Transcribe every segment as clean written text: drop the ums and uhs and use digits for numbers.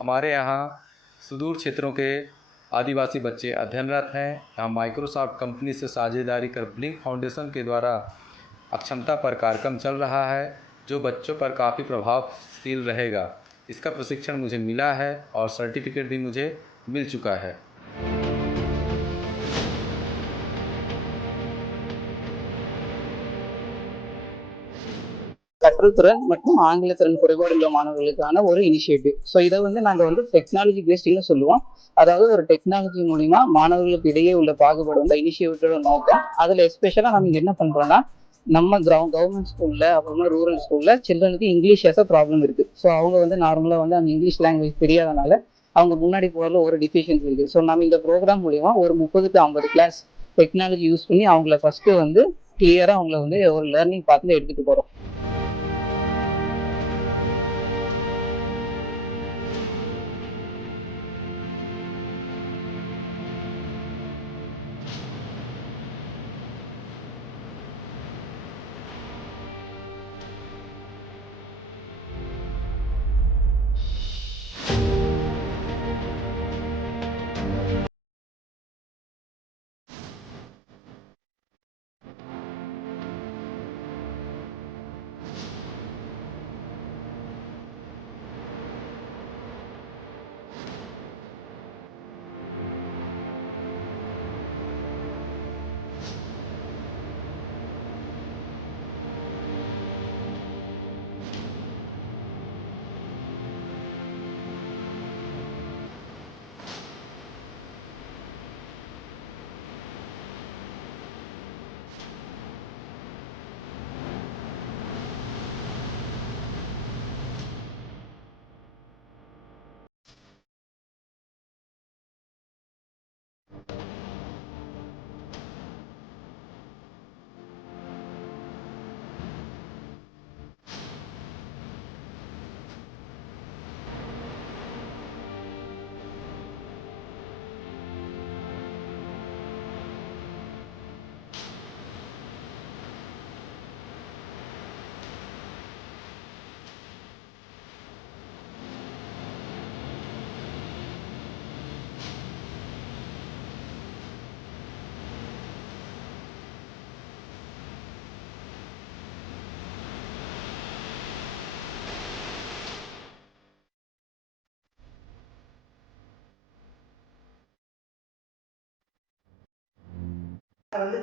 हमारे यहाँ सुदूर क्षेत्रों के आदिवासी बच्चे अध्ययनरत हैं। यहाँ माइक्रोसॉफ्ट कंपनी से साझेदारी कर ब्लिंक फाउंडेशन के द्वारा अक्षमता पर कार्यक्रम चल रहा है, जो बच्चों पर काफ़ी प्रभावशील रहेगा। इसका प्रशिक्षण मुझे मिला है और सर्टिफिकेट भी मुझे मिल चुका है। கற்றல் திறன் மற்றும் ஆங்கில திறன் குறைபாடு உள்ள மாணவர்களுக்கான ஒரு இனிஷியேட்டிவ். ஸோ இதை நாங்கள் டெக்னாலஜி பேஸ்டிங்னு சொல்லுவோம். அதாவது ஒரு டெக்னாலஜி மூலிமா மாணவர்களுக்கு இடையே உள்ள பாகுபாடு இனிஷியேட்டிவோட நோக்கம். அதில் எஸ்பெஷலாக நம்ம என்ன பண்ணுறோம்னா, நம்ம கவர்மெண்ட் ஸ்கூல்ல அப்புறமா ரூரல் ஸ்கூல்ல சில்ட்ரனுக்கு இங்கிலீஷ் ஆஸ் அ ப்ராப்ளம் இருக்கு. ஸோ அவங்க நார்மலாக அந்த இங்கிலீஷ் லாங்குவேஜ் தெரியாதனால அவங்க முன்னாடி போகிறதுல ஒரு டிஃபிஷியன்சி இருக்கு. ஸோ நம்ம இந்த ப்ரோக்ராம் மூலிமா ஒரு 30 to 50 கிளாஸ் டெக்னாலஜி யூஸ் பண்ணி அவங்கள ஃபர்ஸ்ட் கிளியரா அவங்கள ஒரு லேர்னிங் பார்த்து எடுத்துட்டு போறோம்.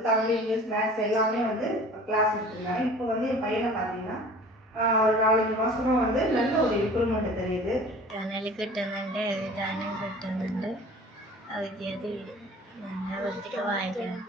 தமிழ், இங்கிலீஷ், மேத்ஸ் எல்லாமே கிளாஸ் எடுத்துருந்தாங்க. இப்போ என் பையனை பார்த்தீங்கன்னா ஒரு 4-5 மாசமா நல்ல ஒரு இம்ப்ரூவ்மெண்ட் தெரியுது. ടണൽ കിട്ടുന്നുണ്ട്, എഴുതാനും കിട്ടുന്നുണ്ട്. അത് നല്ല വൃത്തിക്ക് വായിക്കണം.